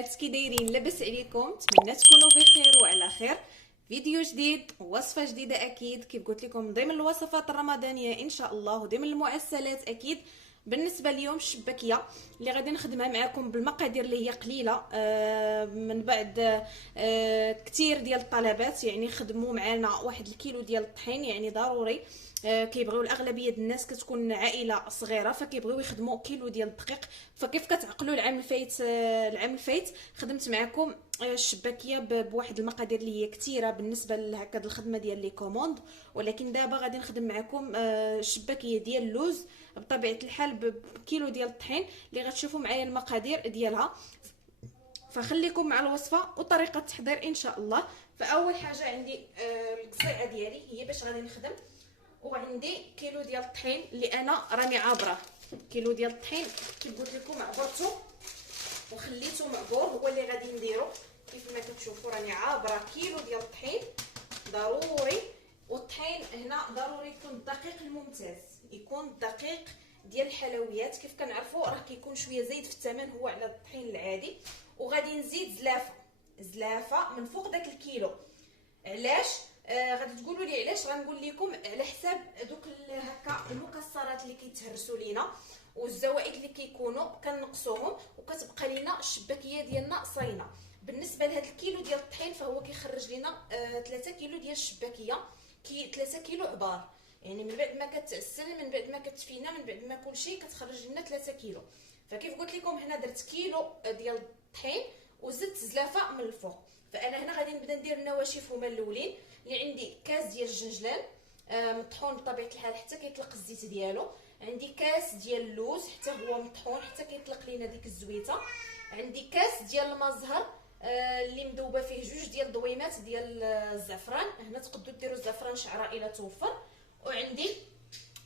البنات كي دايرين؟ لاباس عليكم؟ نتمنى تكونوا بخير وعلى خير. فيديو جديد ووصفه جديده اكيد كيف قلت لكم ضمن الوصفات الرمضانيه ان شاء الله وضمن المعسلات اكيد. بالنسبه اليوم الشباكيه اللي غادي نخدمها معكم بالمقادير اللي هي قليله من بعد كثير ديال الطلبات، يعني خدموا معنا واحد الكيلو ديال الطحين، يعني ضروري. كيبغيو الاغلبيه ديال الناس كتكون عائله صغيره فكيبغيو يخدموا كيلو ديال الدقيق. فكيف كتعقلوا العام الفايت خدمت معكم الشباكيه بواحد المقادير اللي هي كثيره بالنسبه لهكا الخدمه ديال لي كوموند، ولكن دابا غادي نخدم معكم الشباكيه ديال اللوز بطبيعه الحال بكيلو ديال الطحين اللي غتشوفوا معايا المقادير ديالها. فخليكم مع الوصفه وطريقه التحضير ان شاء الله. فاول حاجه عندي القصيعه ديالي هي باش غادي نخدم، وعندي كيلو ديال الطحين اللي انا راني عابره. كيلو ديال الطحين كيف قلت لكم عبرته وخليته معبور هو اللي غادي نديرو. كيف ما كتشوفوا راني عابره كيلو ديال الطحين ضروري. والطحين هنا ضروري يكون الدقيق الممتاز، يكون الدقيق ديال الحلويات. كيف كنعرفوا راه كيكون شويه زايد في الثمن هو على الطحين العادي. وغادي نزيد زلافه من فوق داك الكيلو. علاش؟ غادي تقولوا لي علاش؟ غنقول لكم على حساب دوك هكا المكسرات اللي كيتهرسوا لينا والزوائد اللي كيكونوا كنقصوهم وكتبقى لينا الشباكيه ديالنا صاينه. بالنسبه لهذا الكيلو ديال الطحين فهو كيخرج لنا 3 كيلو ديال الشباكيه، 3 كيلو عبار. يعني من بعد ما كتعسل، من بعد ما كتفينا، من بعد ما كلشي كتخرج لنا 3 كيلو. فكيف قلت لكم هنا درت كيلو ديال الطحين وزدت زلافه من الفوق. فانا هنا غادي نبدا ندير النواشف هما الاولين. اللي عندي كاس ديال الجنجلان مطحون بطبيعه الحال حتى كيطلق الزيت ديالو. عندي كاس ديال اللوز حتى هو مطحون حتى كيطلق لينا ديك الزويته. عندي كاس ديال المزهر اللي مذوبه فيه 2 ديال الضويمات ديال الزعفران، هنا تقدروا ديروا الزعفران شعره الى توفر. وعندي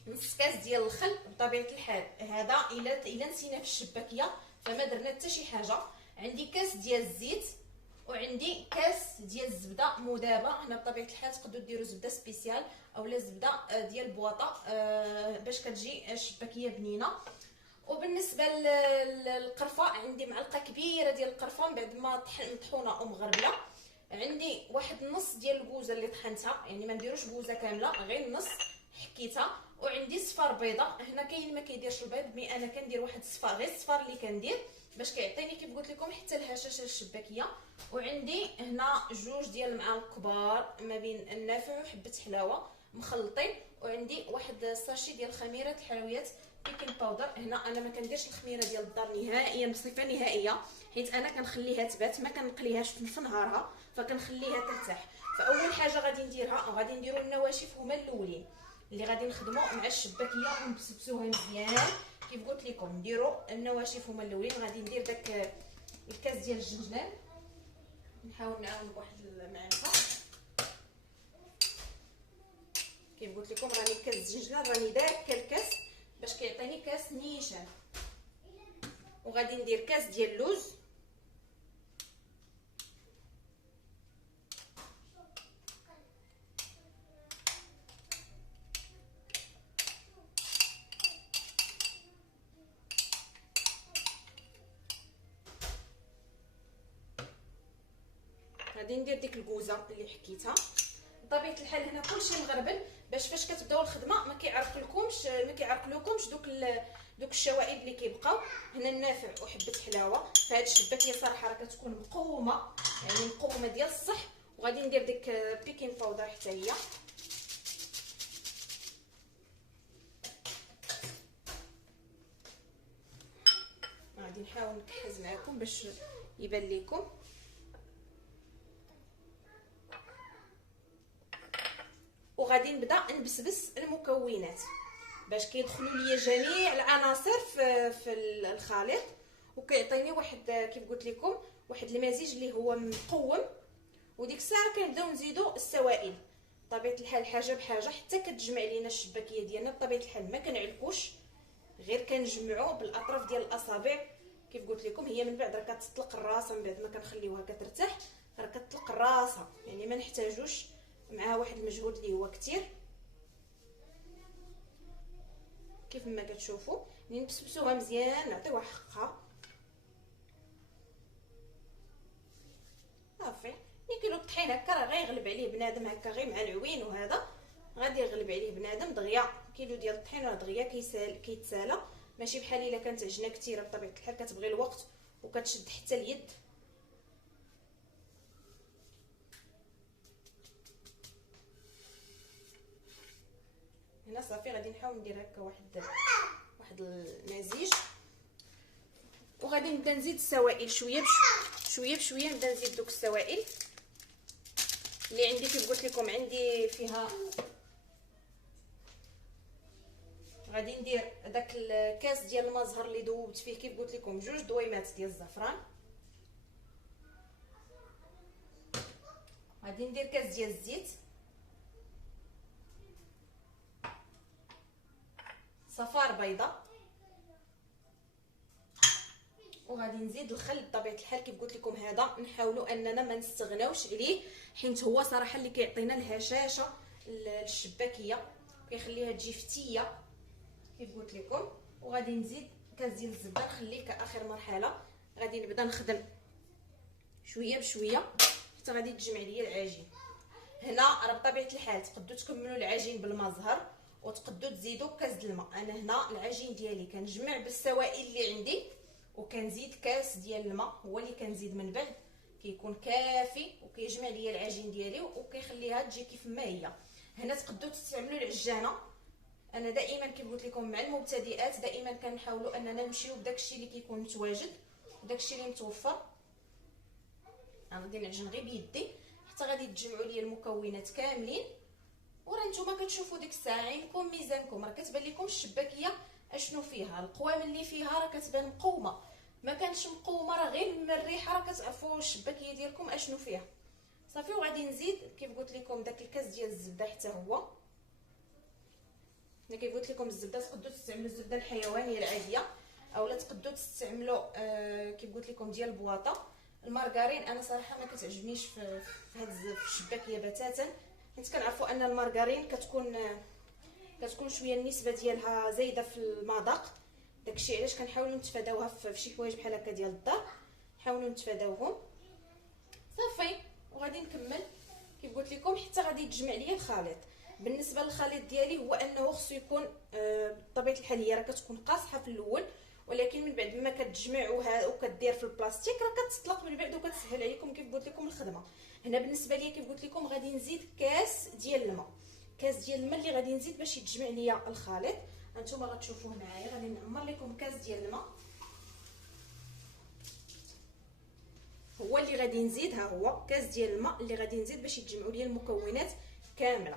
نص كاس ديال الخل بطبيعه الحال، هذا الا نسينا في الشباكيه فما درنا حتى شي حاجه. عندي كاس ديال الزيت وعندي كاس ديال الزبده مذابه، هنا بطبيعه الحال تقدروا ديروا زبده سبيسيال اولا زبده ديال البواطه باش كتجي الشباكيه بنينه. وبالنسبه للقرفه عندي معلقه كبيره ديال القرفه من بعد ما مطحونه ومغربله. عندي واحد النص ديال الكوزه اللي طحنتها، يعني ما نديروش كوزه كامله غير النص حكيتها. وعندي صفار بيضه، هنا كاين ما كيديرش البيض مي انا كندير واحد الصفار، غير الصفار اللي كندير باش كيعطيني كيف قلت لكم حتى الهشاشه الشباكيه. وعندي هنا 2 ديال المعالق كبار ما بين النافع وحبه حلاوه مخلطين. وعندي واحد الساشي ديال خميره الحلويات بيكين باودر. هنا انا ما كنديرش الخميره ديال الدار نهائيا بصفه نهائيه، حيت انا كنخليها تبات ما كنقليهاش في نهارها فكنخليها ترتاح. فاول حاجه غادي نديرها غادي نديروا النواشف هما الاولين اللي غادي نخدموا مع الشباكيه ونبسبسوها مزيان. كيف قلت لكم نديروا النواشف هما الاولين. غادي ندير داك الكاس ديال الجنجلان، نحاول نعاون بواحد المعلقه. كيف قلت لكم راني كاس الجنجلان راني داكه الكاس باش كيعطيني كاس نيشان. وغادي ندير كاس ديال اللوز، غادي ندير ديك الكوزه اللي حكيتها. بطبيعه الحال هنا كلشي مغربل باش فاش كتبداو الخدمه ما كيعرقلكمش دوك الشوائب اللي كيبقاو. هنا النافع وحبه حلاوه، فهاد الشباكيه صراحه راه كتكون مقومه، يعني مقومه ديال الصح. وغادي ندير ديك بيكين باودر حتى هي. غادي نحاول نكحز معكم باش يبان لكم. وغادي نبدا نبسبس المكونات باش كيدخلوا ليا جميع العناصر في الخليط وكيعطيني واحد كيف قلت لكم واحد المزيج اللي هو مقوم. وديك الساعه كنبداو نزيدوا السوائل بطبيعه الحال حاجه بحاجه حتى كتجمع لينا الشباكيه ديالنا. بطبيعه الحال ما كنعلكوش غير كنجمعوا بالاطراف ديال الاصابع. كيف قلت لكم هي من بعد راه كتطلق الراسه، من بعد ما كنخليوها كترتاح راه كتطلق الراسه، يعني ما نحتاجوش معها واحد المجهود اللي هو كتير. كيف ما كتشوفوا نبسبسوها مزيان نعطيوها حقها. طحين هكا راه غيغلب عليه بنادم هكا غير مع العوين وهذا غادي يغلب عليه بنادم. دغيا كيلو ديال الطحين راه دغيا كيتسالى، ماشي بحال الا كانت عجينه كثيره بطبيعه الحال كتبغي الوقت وكتشد حتى اليد. هنا صافي غادي نحاول ندير هكا واحد المزيج، وغادي نبدا نزيد السوائل شويه بشويه نبدا نزيد دوك السوائل اللي عندي. كيف قلت لكم عندي فيها غادي ندير داك الكاس ديال الماء زهر اللي ذوبت فيه كيف قلت لكم 2 دويمات ديال الزعفران. غادي ندير كاس ديال الزيت، صفار بيضه، وغادي نزيد الخل بطبيعه الحال. كيف قلت لكم هذا نحاولوا اننا ما نستغناوش عليه، حيت هو صراحه اللي كيعطينا الهشاشه الشباكيه كيخليها تجي فتيه كيف قلت لكم. وغادي نزيد كاس ديال الزبده نخليه كاخر مرحله. غادي نبدا نخدم شويه بشويه حتى غادي تجمع ليا العجين. هنا راه بطبيعه الحال تقدروا تكملوا العجين بالماء زهر وتقدروا تزيدوا كاس د الماء. انا هنا العجين ديالي كنجمع بالسوائل اللي عندي وكنزيد كاس ديال الماء، هو اللي كنزيد من بعد كيكون كافي وكيجمع ليا العجين ديالي وكيخليها تجي كيف ما هي. هنا تقدروا تستعملوا العجانه. انا دائما كيف قلت لكم مع المبتدئات دائما كنحاولوا اننا نمشيو بداكشي اللي كيكون متواجد وداكشي اللي متوفر. انا غادي نعجن غير بيدي حتى غادي تجمعوا لي المكونات كاملين. وراه نتوما كتشوفوا ديك الساعه عينكم ميزانكم راه كتبان لكم الشباكيه اشنو فيها. القوام اللي فيها راه كتبان مقومه، ما كانش مقومه راه غير من الريحه راه كتعرفوا الشباكيه ديالكم اشنو فيها. صافي وغادي نزيد كيف قلت لكم داك الكاس ديال الزبده حتى هو. انا كيف قلت لكم الزبده تقدروا تستعملوا الزبده الحيوانيه العاديه اولا تقدروا تستعملوا كيف قلت لكم ديال البواطه. المارغرين انا صراحه ما كتعجبنيش في هاد الشباكيه بتاتا، حيت كنعرفوا ان المارغرين كتكون شويه النسبه ديالها زايده في المذاق. داكشي علاش كنحاولوا نتفاداوها في شي حوايج بحال هكا ديال الدار، حاولوا نتفاداوهم. صافي وغادي نكمل كيف قلت لكم حتى غادي تجمع ليا الخليط. بالنسبه للخليط ديالي هو انه خصو يكون بطبيعه الحال هي راه كتكون قاصحه في الاول، ولكن من بعد ما كتجمعوها وكدير في البلاستيك راه كتطلق من بعد وكتسهل عليكم كيف قلت لكم الخدمه. هنا بالنسبه ليا كيف قلت لكم غادي نزيد كاس ديال الماء، كاس ديال الماء اللي غادي نزيد باش يتجمع ليا الخليط. هانتوما غتشوفوه معايا غادي نعمر لكم كاس ديال الماء هو اللي غادي نزيد. ها هو كاس ديال الماء اللي غادي نزيد باش يتجمعوا ليا المكونات كامله.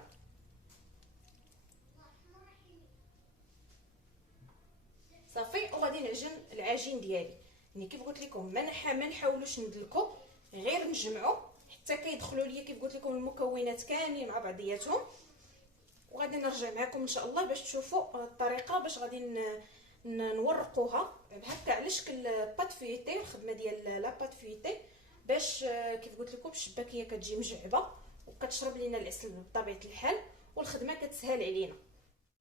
صافي وغادي نعجن العجين ديالي. يعني كيف قلت لكم ما نحاولوش ندلكو، غير نجمعوا حتى كيدخلوا ليا كيف قلت لكم المكونات كاملين مع بعضياتهم. وغادي نرجع معكم ان شاء الله باش تشوفوا الطريقه باش غادي نورقوها بهكا على شكل بات فيتي. الخدمه ديال لا بات فيتي باش كيف قلت لكم الشباكيه كتجي مجعبه وكتشرب لينا العسل بطبيعه الحال والخدمه كتسهل علينا.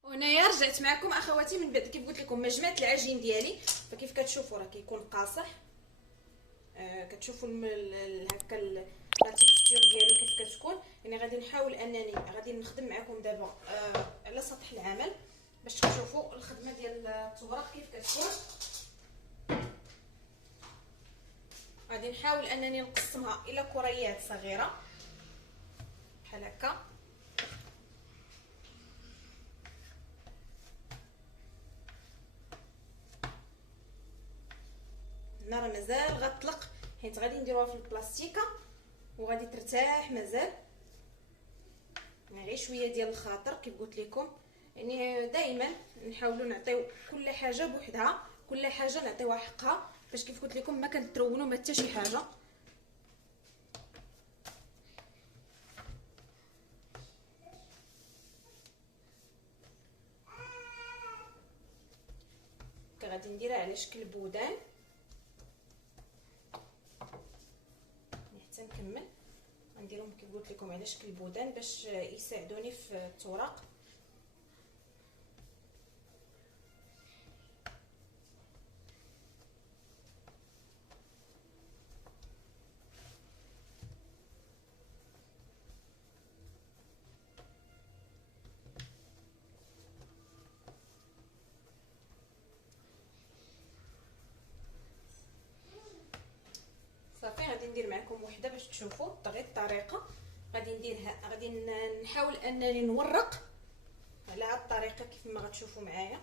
وهنايا رجعت معكم اخواتي من بعد كيف قلت لكم ما جمعت العجين ديالي. فكيف كتشوفوا راه كيكون قاصح، كتشوفوا هكا لا تيكستور ديالو كيف كتكون. يعني غادي نحاول انني غادي نخدم معكم دابا على سطح العمل باش تشوفوا الخدمه ديال التورق كيف كتكون. غادي نحاول انني نقسمها الى كريات صغيره بحال هكا. هنا راه مازال غتطلق حيت غادي نديروها في البلاستيكه وغادي ترتاح مازال. غير شويه ديال الخاطر كيف قلت لكم. يعني دائما نحاولوا نعطيو كل حاجه بوحدها، كل حاجه نعطيوها حقها باش كيف قلت لكم ما كنترونوا ما حتى شي حاجه. غادي نديرها على شكل بودان حتى نكمل. غنديرهم كيف قلت لكم على شكل بودان باش يساعدوني في التورق. معكم وحده باش تشوفوا غير الطريقه. غادي نديرها، غادي نحاول انني نورق على هاد الطريقه كيف ما غتشوفوا معايا.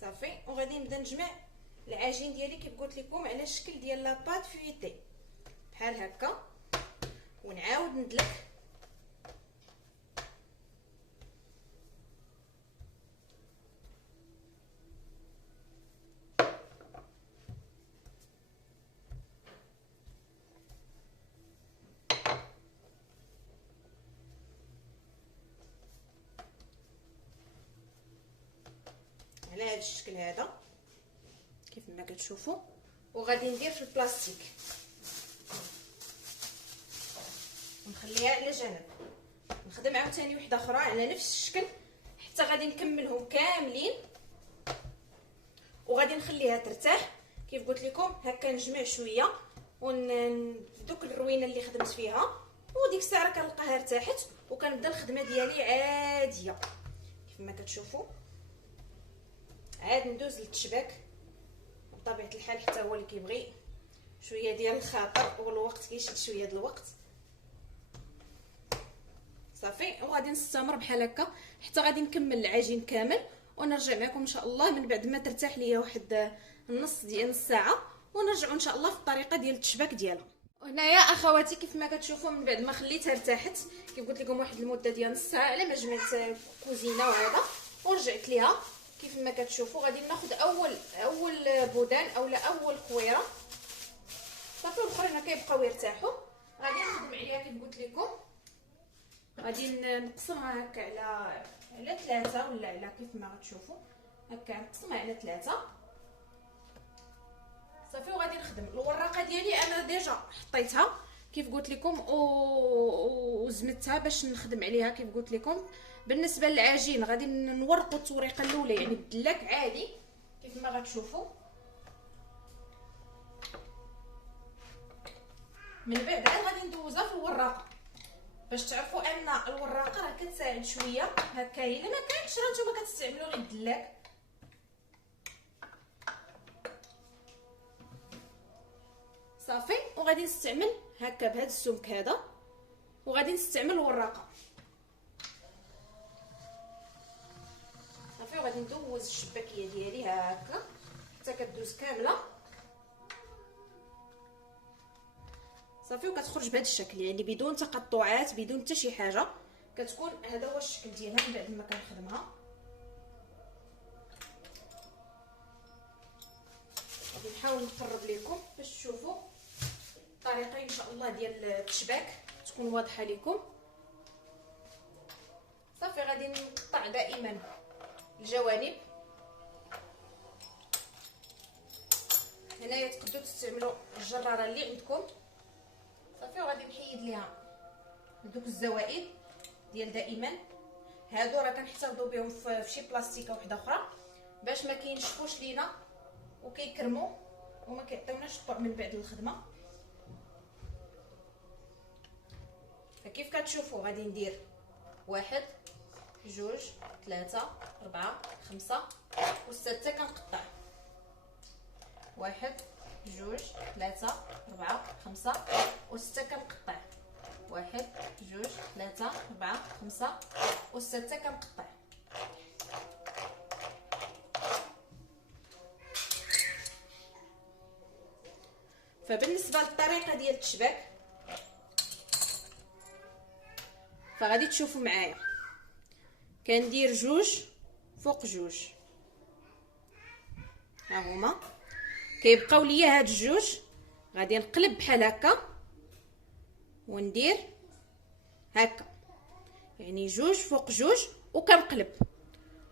صافي، وغادي نبدا نجمع العجين ديالي كيف قلت لكم على الشكل ديال لاباط فيوتي بحال هكا، ونعاود ندلك على هذا الشكل هذا كيف ما كتشوفوا. وغادي ندير في البلاستيك ونخليها على جنب، نخدم عاوتاني وحده اخرى على نفس الشكل حتى غادي نكملهم كاملين، وغادي نخليها ترتاح كيف قلت لكم. هكا نجمع شويه دوك الروينه اللي خدمت فيها، وديك الساعه كنلقاها ارتاحت وكنبدا الخدمه ديالي عاديه كيف ما كتشوفوا. عاد ندوز للتشباك بطبيعه الحال، حتى هو اللي كيبغي شويه ديال الخاطر والوقت كيشد شويه ديال الوقت. صافي، وغادي نستمر بحال هكا حتى غادي نكمل العجين كامل ونرجع معكم ان شاء الله من بعد ما ترتاح ليا واحد نص ساعه، ونرجعوا ان شاء الله في الطريقه ديال التشباك ديالها. وهنايا اخواتي كيف ما كتشوفوا من بعد ما خليتها ارتاحت كيف قلت لكم واحد المده ديال نص ساعه على ما جمعت كوزينه وهذا ورجعت ليها كيف ما كتشوفوا. غادي ناخذ اول بودان اولا اول كويره صافي، والاخرين كيبقاو يرتاحوا. غادي نخدم عليها كيف قلت لكم، غادي نقسمها هكا على 3 ولا على كيف ما غتشوفوا هكا، نقسمها على 3 صافي. وغادي نخدم الوراقه ديالي انا ديجا حطيتها كيف قلت لكم وزمتها باش نخدم عليها كيف قلت لكم. بالنسبه للعجين غادي نورقوا التوريقه الاولى يعني بالدلاك عادي كيف ما غتشوفوا. من بعد عاد غادي ندوزها في الوراقه باش تعرفوا ان الوراقه راه كتساعد شويه هكا. الا ما كانش راه نتوما كتستعملوا غير الدلاك صافي. وغادي نستعمل هكا بهذا السمك هذا، وغادي نستعمل الوراقه صافي. وغادي ندوز الشباكيه ديالي هكا حتى كدوز كامله صافي، وكتخرج بهذا الشكل يعني بدون تقطعات بدون حتى شي حاجه. كتكون هذا هو الشكل ديالها من بعد ما كنخدمها. غادي نحاول نقرب لكم باش تشوفوا الطريقه ان شاء الله ديال التشباك تكون واضحه لكم. صافي، غادي نقطع دائما الجوانب. هنايا تقدروا تستعملوا الجراره اللي عندكم صافي. وغادي نحيد ليها دوك الزوائد ديال دائما هادو راه كنحتفظوا بهم في شي بلاستيكه وحده اخرى باش ما كينشفوش لينا وكيكرموا وما كيعطيوناش الطعم من بعد الخدمه. فكيف كتشوفوا غادي ندير 1 2 3 4 5 و6 كنقطع 1 2 3 4 5 و6 كنقطع 1 2 3 4 5 و6 كنقطع. فبالنسبه للطريقه ديال التشباك فغادي تشوفوا معايا كندير 2 فوق 2 ها هما كيبقاو ليا هاد 2 غادي نقلب بحال هكا وندير هكا يعني 2 فوق 2 وكنقلب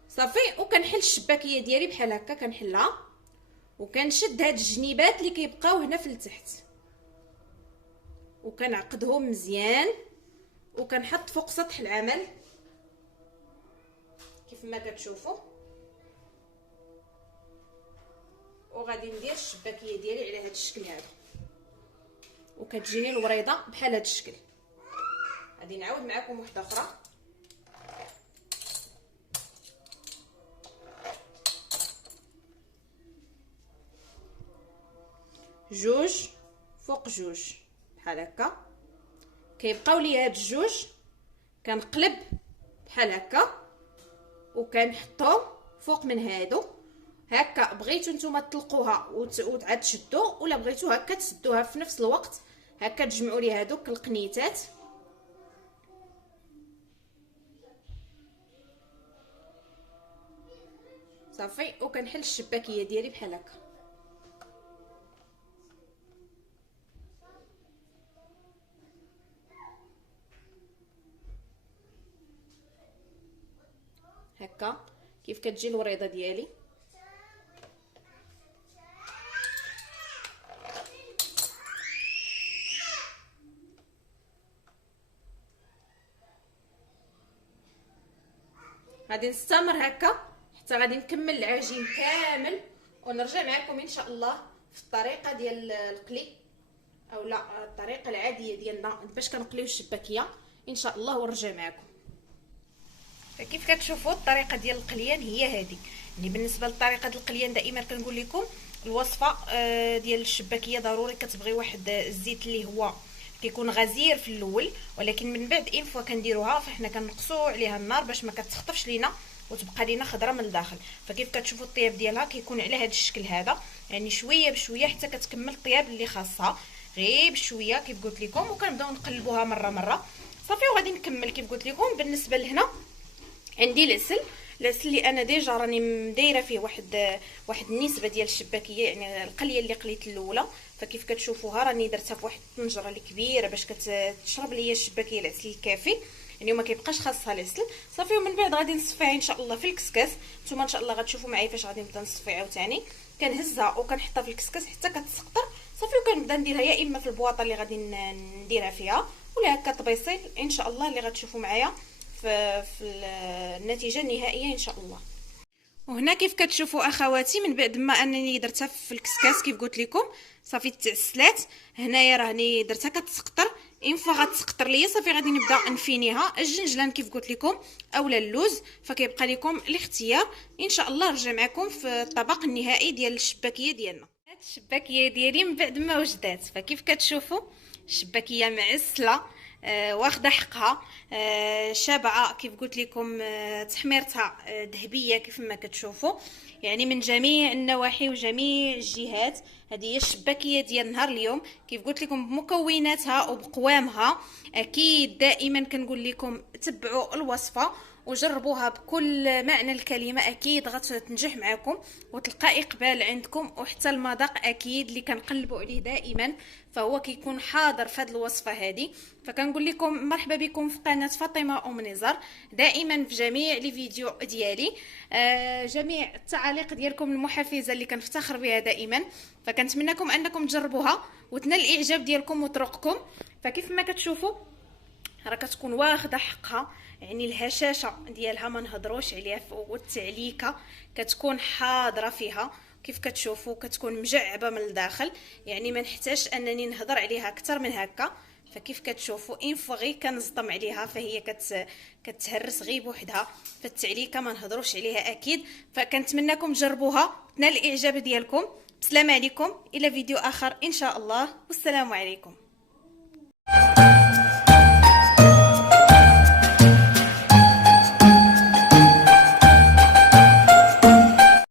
صافي. وكنحل الشباكيه ديالي بحال هكا كنحلها وكنشد هاد الجنيبات اللي كيبقاو هنا في التحت وكنعقدهم مزيان وكنحط فوق سطح العمل كيف ما كتشوفوا. وغادي ندير الشباكيه ديالي على هاد الشكل هذا وكتجيني الوريضه بحال هذا الشكل. غادي نعاود معكم وحده اخرى. جوج فوق جوج بحال هكا. كيبقاو لي هاد الجوج كنقلب بحال هكا وكنحطهم فوق من هادو هكا. بغيتو نتوما تطلقوها وتعاد تشدو، ولا بغيتو هكا تسدوها في نفس الوقت هكا تجمعوا لي هادوك القنيتات. صافي. وكنحل الشباكيه ديالي بحال هكا. هكا كيف كتجي الوريضه ديالي. غادي نستمر هكا حتى غادي نكمل العجين كامل، ونرجع معكم ان شاء الله في الطريقه ديال القلي او لا الطريقه العاديه ديالنا باش كنقليو الشباكيه ان شاء الله، ونرجع معكم. فكيف كتشوفوا الطريقه ديال القليان هي هذه. يعني بالنسبه لطريقه القليان دائما كنقول لكم الوصفه ديال الشباكيه ضروري كتبغي واحد الزيت اللي هو كيكون غزير في الاول، ولكن من بعد اين فوا كنديروها فاحنا كنقصوا عليها النار باش ما كتخطفش لينا وتبقى لينا خضره من الداخل. فكيف كتشوفوا الطياب ديالها كيكون على هذا الشكل هذا، يعني شويه بشويه حتى كتكمل الطياب اللي خاصها، غير بشويه كيف قلت لكم. وكنبداو نقلبوها مره صافي. وغادي نكمل كيف قلت لكم. بالنسبه لهنا عندي العسل اللي انا ديجا راني مدايره فيه واحد النسبه ديال الشباكيه، يعني القليه اللي قليت الاولى. فكيف كتشوفوها راني درتها في واحد الطنجره اللي كبيره باش كتشرب ليا الشباكيه العسل الكافي، يعني ما كيبقاش خاصها العسل. صافي. ومن بعد غادي نصفيها ان شاء الله في الكسكاس. نتوما ان شاء الله غتشوفوا معايا فاش غادي نبدا نصفي عاوتاني. كنهزها وكنحطها في الكسكاس حتى كتسقطر. صافي. وكنبدا نديرها يا اما في البواطه اللي غادي نديرها فيها، ولا هكا طبيصيل ان شاء الله اللي غتشوفوا معايا في النتيجه النهائيه ان شاء الله. وهنا كيف كتشوفوا اخواتي من بعد ما انني درتها في الكسكاس كيف قلت لكم صافي تعسلات. هنايا راني درتها كتسقطر. ان فوا غتسقطر ليا صافي غادي نبدا نفينيها الجنجلان كيف قلت لكم اولا اللوز. فكيبقى لكم الاختيار. ان شاء الله نرجع معكم في الطبق النهائي ديال الشباكيه ديالنا. هاد الشباكيه ديالي من بعد ما وجدات فكيف كتشوفوا الشباكيه معسله واخده حقها، شابعه كيف قلت لكم، تحميرتها ذهبيه كيف ما كتشوفوا، يعني من جميع النواحي وجميع الجهات. هذه هي الشباكيه ديال نهار اليوم كيف قلت لكم بمكوناتها وبقوامها. اكيد دائما كنقول لكم تبعوا الوصفه وجربوها بكل معنى الكلمه، اكيد غتنجح معكم وتلقى اقبال عندكم. وحتى المذاق اكيد اللي كنقلبوا عليه دائما فهو كيكون حاضر في هذه الوصفه هذه. فكنقول لكم مرحبا بكم في قناه فاطمه ام نزار، دائما في جميع لي فيديو ديالي جميع التعاليق ديالكم المحفزه اللي كنفتخر بها دائما. فكنتمنىكم انكم تجربوها وتنال الاعجاب ديالكم وطرقكم. فكيف ما كتشوفوا راه كتكون واخده حقها، يعني الهشاشه ديالها ما نهضروش عليها، والتعليكه كتكون حاضره فيها كيف كتشوفوا، كتكون مجعبه من الداخل، يعني ما نحتاجش انني نهضر عليها اكثر من هكا. فكيف كتشوفوا ان فغي كنصدم عليها فهي كتهرس غير بوحدها، فالتعليكه ما نهضروش عليها اكيد. فكنتمنىكم تجربوها تنال الاعجاب ديالكم. بسلام عليكم، الى فيديو اخر ان شاء الله، والسلام عليكم.